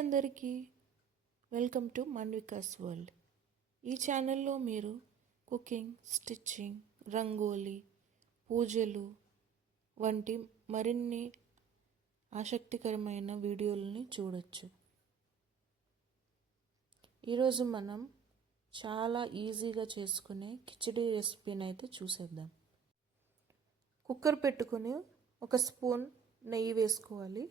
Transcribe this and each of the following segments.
అందరికీ welcome to మన్వికాస్ world. ఈ ఛానల్లో మీరు కుకింగ్, స్టిచ్చింగ్, రంగోలీ, పూజలు వంటి మరిన్ని ఆసక్తికరమైన వీడియోలని చూడొచ్చు. ఈరోజు మనం చాలా ఈజీగా చేసుకునే కిచిడి రెసిపీని అయితే చూసేద్దాం. కుక్కర్ పెట్టుకొని 1 స్పూన్ నెయ్యి వేసుకోవాలి.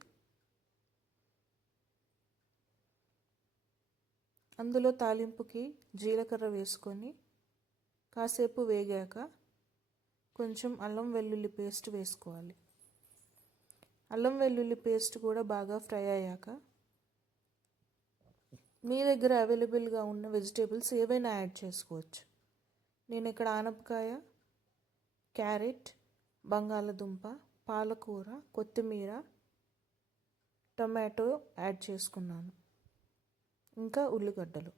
అందులో తాలింపుకి జీలకర్ర వేసుకొని కాసేపు వేగాక కొంచెం అల్లం వెల్లుల్లి పేస్ట్ వేసుకోవాలి. అల్లం వెల్లుల్లి పేస్ట్ కూడా బాగా ఫ్రై అయ్యాక మీ దగ్గర అవైలబుల్గా ఉన్న వెజిటేబుల్స్ ఏవైనా యాడ్ చేసుకోవచ్చు. నేను ఇక్కడ ఆనపకాయ, క్యారెట్, బంగాళదుంప, పాలకూర, కొత్తిమీర, టొమాటో యాడ్ చేసుకున్నాను, ఇంకా ఉల్లిగడ్డలు.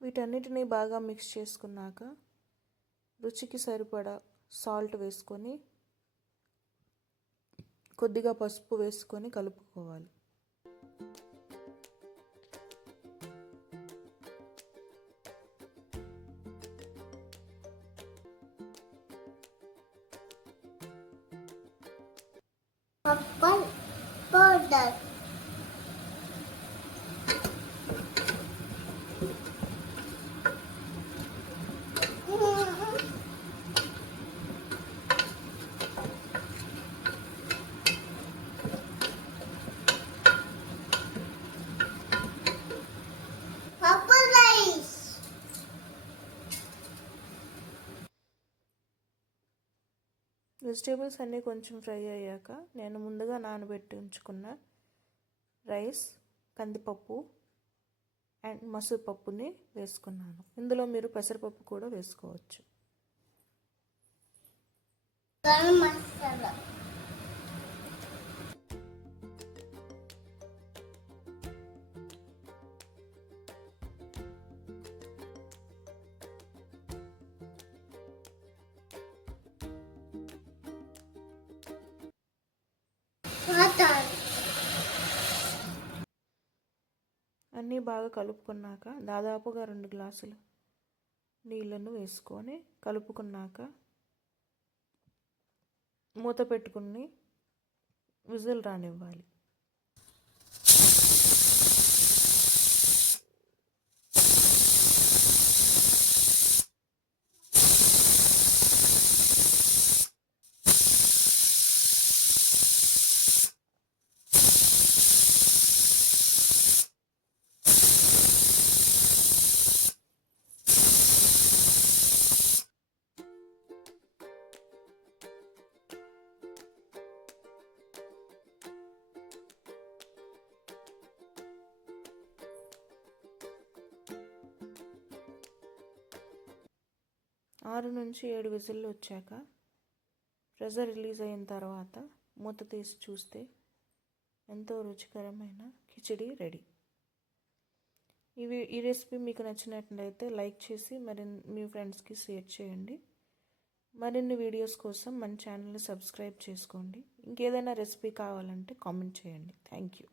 వీటన్నిటిని బాగా మిక్స్ చేసుకున్నాక రుచికి సరిపడా సాల్ట్ వేసుకొని కొద్దిగా పసుపు వేసుకొని కలుపుకోవాలి. Powder. వెజిటేబుల్స్ అన్నీ కొంచెం ఫ్రై అయ్యాక నేను ముందుగా నానబెట్టి ఉంచుకున్న రైస్, కందిపప్పు అండ్ మసూర్ పప్పుని వేసుకున్నాను. ఇందులో మీరు పెసరపప్పు కూడా వేసుకోవచ్చు. అన్నీ బాగా కలుపుకున్నాక దాదాపుగా 2 గ్లాసులు నీళ్ళను వేసుకొని కలుపుకున్నాక మూత పెట్టుకుని విజిల్ రానివ్వాలి. ఆరు నుంచి 7 విజిల్లు వచ్చాక ప్రెషర్ రిలీజ్ అయిన తర్వాత మూత తీసి చూస్తే ఎంతో రుచికరమైన కిచిడి రెడీ. ఈ రెసిపీ మీకు నచ్చినట్లయితే లైక్ చేసి మీ ఫ్రెండ్స్కి షేర్ చేయండి. మరిన్ని వీడియోస్ కోసం మన ఛానల్ని సబ్స్క్రైబ్ చేసుకోండి. ఇంకేదైనా రెసిపీ కావాలంటే కామెంట్ చేయండి. Thank you.